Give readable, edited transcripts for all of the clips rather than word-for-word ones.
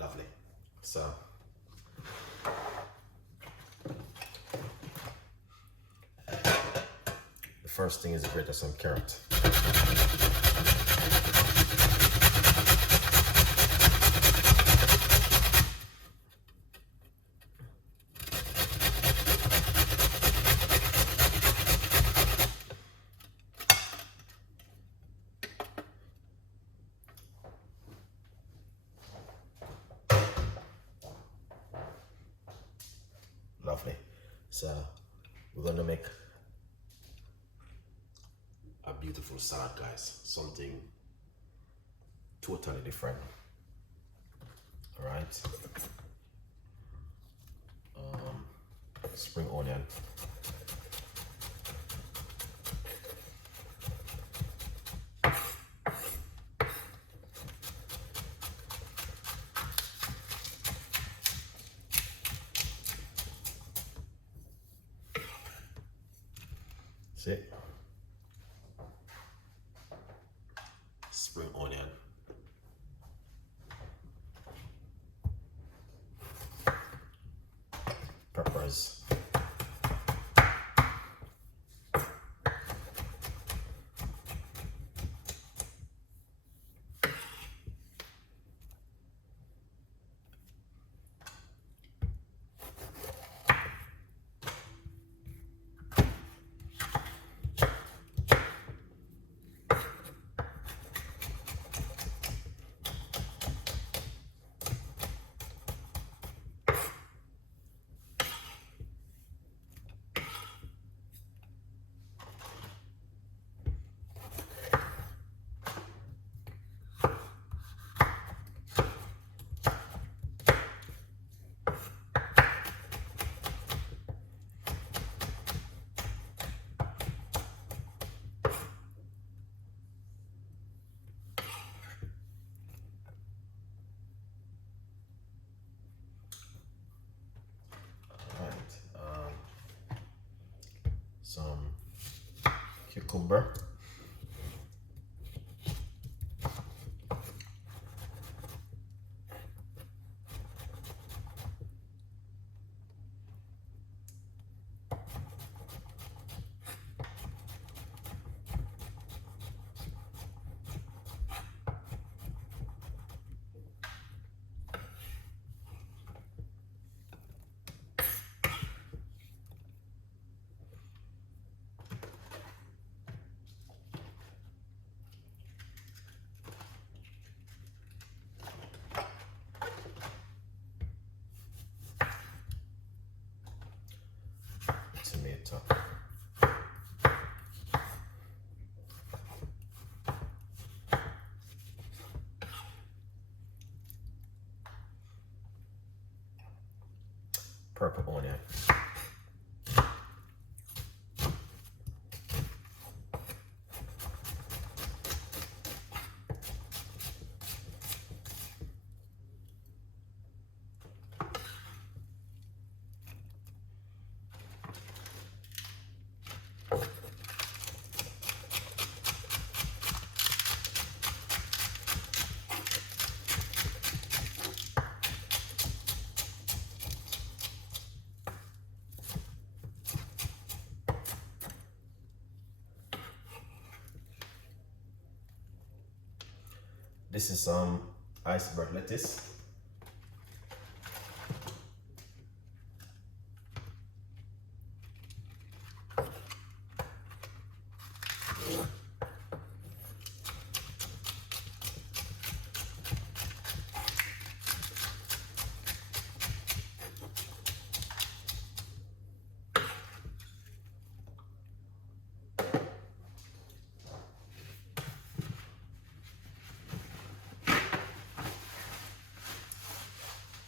Lovely. So the first thing is grate some carrot. Lovely. So we're gonna make a beautiful salad, guys. Something totally different. All right. Spring onion. See? Spring onion. Peppers. Some cucumber. Tomato. Purple onion. This is some iceberg lettuce.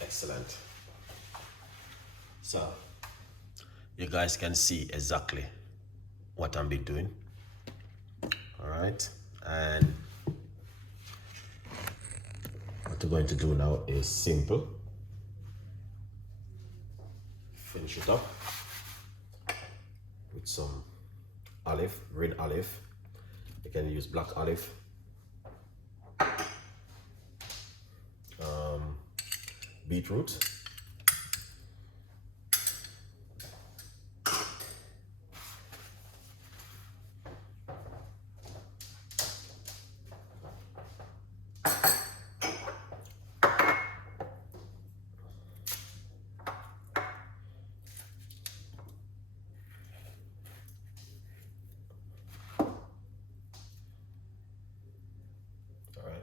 Excellent. So you guys can see exactly what I'm been doing. All right, and what we're going to do now is simple. Finish it up with some olive, red olive. You can use black olive. beetroot.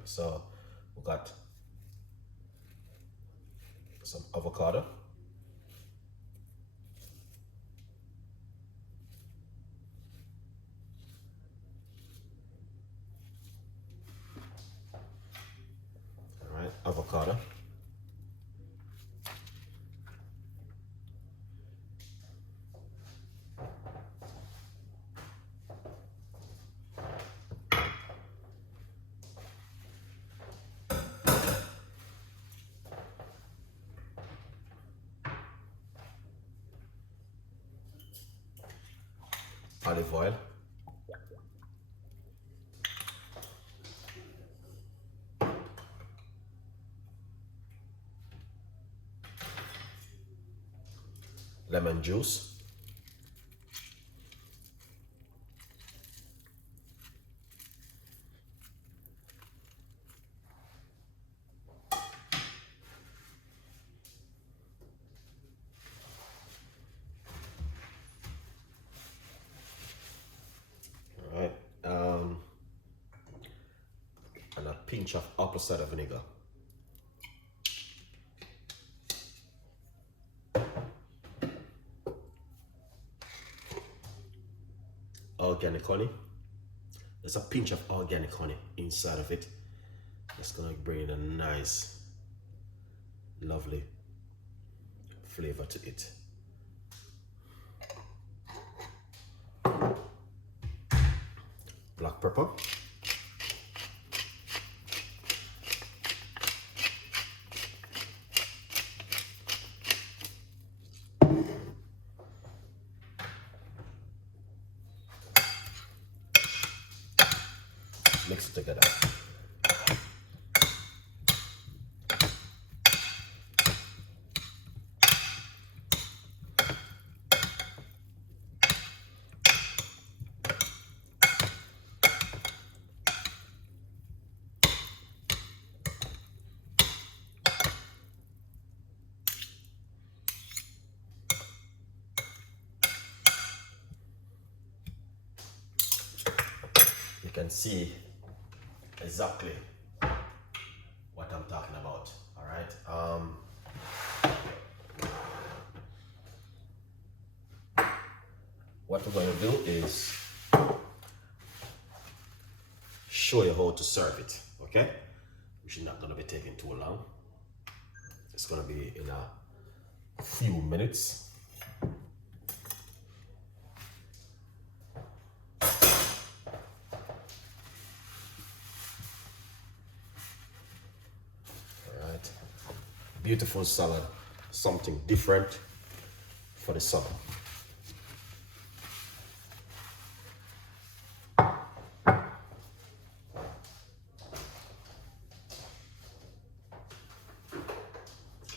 So we got some avocado. All right, avocado. Olive oil. Lemon juice. All right. And a pinch of apple cider vinegar. Organic honey. There's a pinch of organic honey inside of it. That's gonna bring in a nice, lovely flavor to it. Black pepper. Mix it together. You can see exactly what I'm talking about. All right. What we're going to do is show you how to serve it. Okay, which is not going to be taking too long. It's going to be in a few minutes. Beautiful salad, something different for the summer. All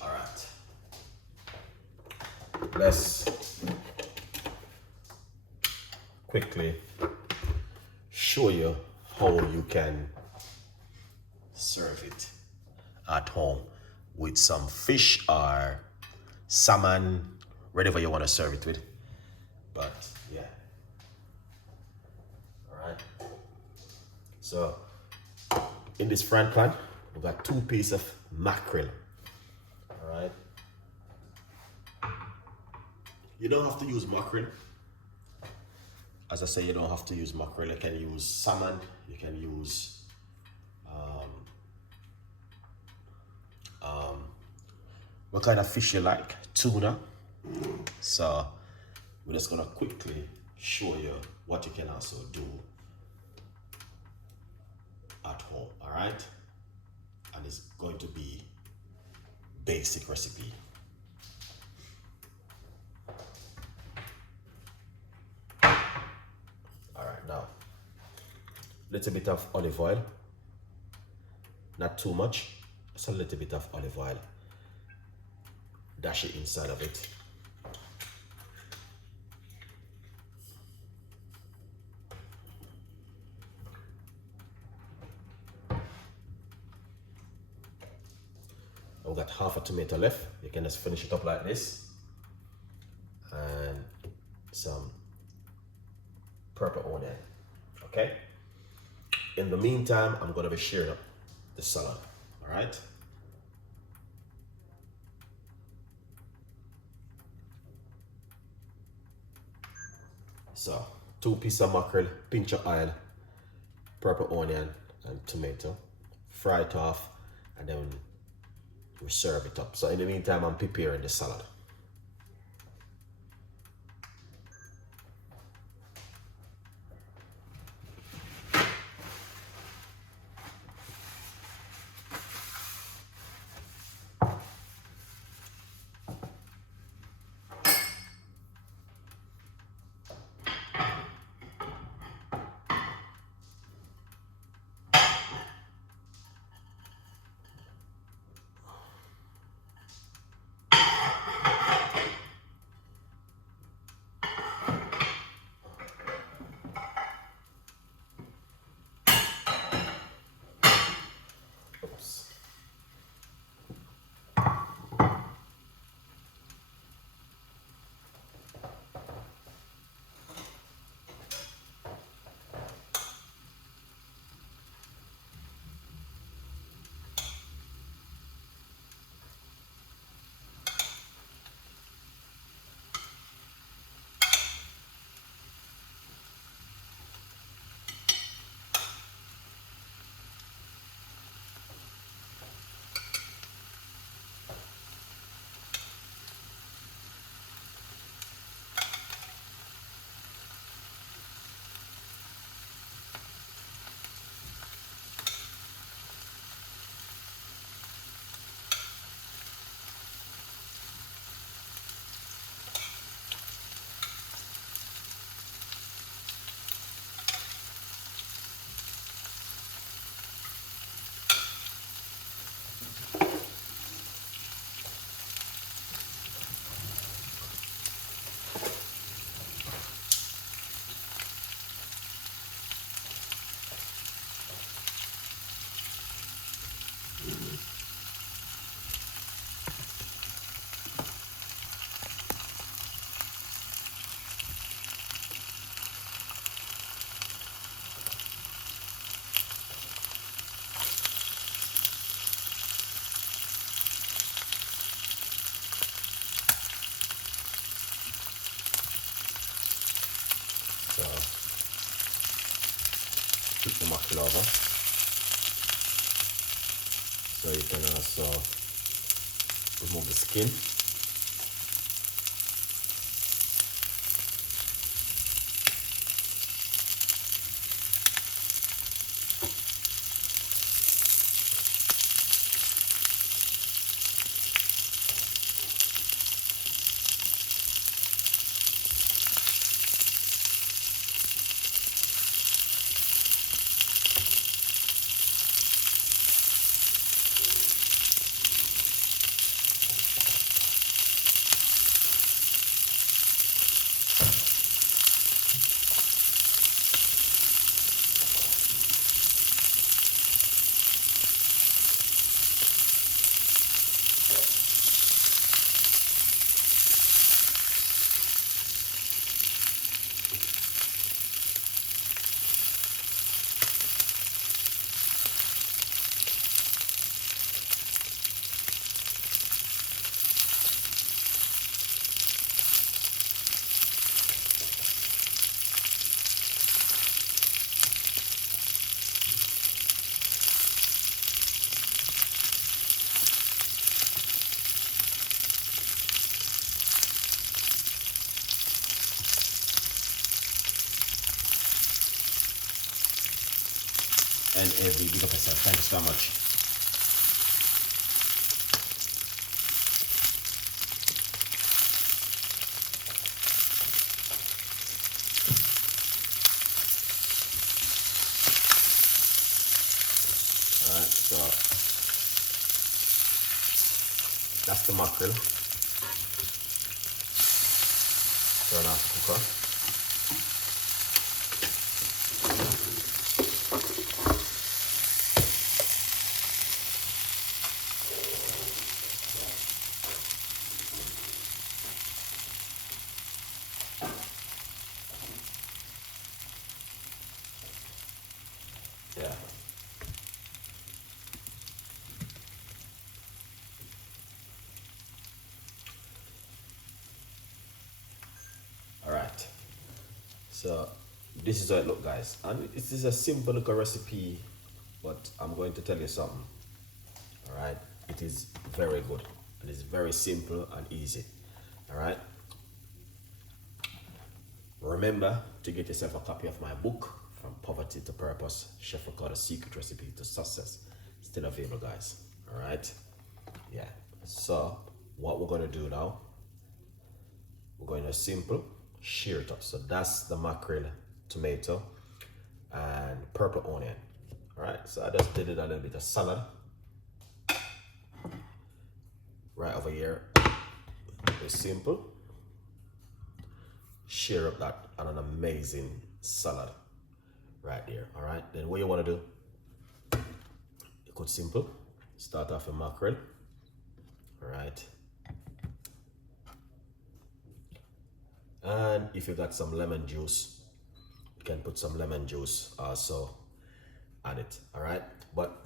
right, let's quickly show you how you can serve it at home with some fish or salmon, whatever you want to serve it with. But yeah, all right. So in this frying pan, we got 2 pieces of mackerel. All right. You don't have to use mackerel. As I say, you don't have to use mackerel. You can use salmon. You can use what kind of fish you like, tuna. So we're just gonna quickly show you what you can also do at home. All right, and it's going to be basic recipe. All right, now little bit of olive oil, not too much, just a little bit of olive oil. dash it inside of it. I've got half a tomato left. You can just finish it up like this. And some purple onion. Okay? In the meantime, I'm gonna be sharing up the salad. All right? So, 2 pieces of mackerel, pinch of oil, purple onion, and tomato. Fry it off, and then we serve it up. So in the meantime, I'm preparing the salad. Oops. So, keep the mackerel over. So you can also remove the skin. And every big up yourself. Thank you so much. Alright, so that's the mackerel. Turn off the cooker. Yeah. All right. So this is how it look, guys. And it is a simple little recipe, but I'm going to tell you something. All right. It is very good. It is very simple and easy. All right. Remember to get yourself a copy of my book, From Poverty to Purpose, Chef Ricardo Secret Recipe to Success. Still available, guys. All right. Yeah. So what we're going to do now, we're going to simple shear it up. So that's the mackerel, tomato, and purple onion. All right. So I just did it a little bit of salad right over here. It's simple. Shear up that and an amazing salad right there. All right. Then what you want to do? You could simple start off with mackerel. All right. And if you got some lemon juice, you can put some lemon juice also on it. All right. But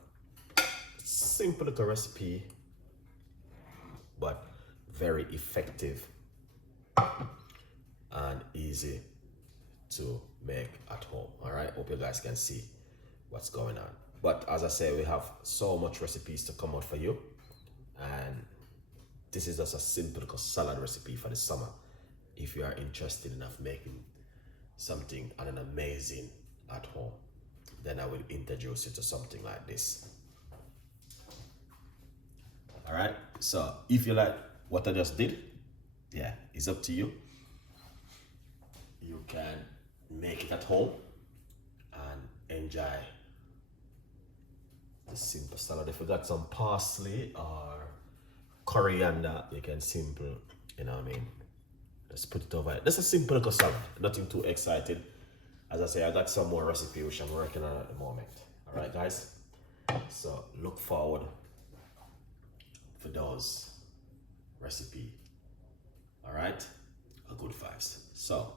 simple little recipe, but very effective and easy to make at home. All right. Hope you guys can see what's going on. But as I say, we have so much recipes to come out for you, and this is just a simple little salad recipe for the summer. If you are interested enough making something and an amazing at home, then I will introduce you to something like this. All right. So if you like what I just did, yeah, it's up to you. You can make it at home and enjoy the simple salad. If you got some parsley or coriander, you can simple, you know what I mean, just put it over it. That's a simple little salad, nothing too exciting. As I say, I got some more recipe which I'm working on at the moment. All right, guys. So look forward for those recipe. All right, a good vibes. So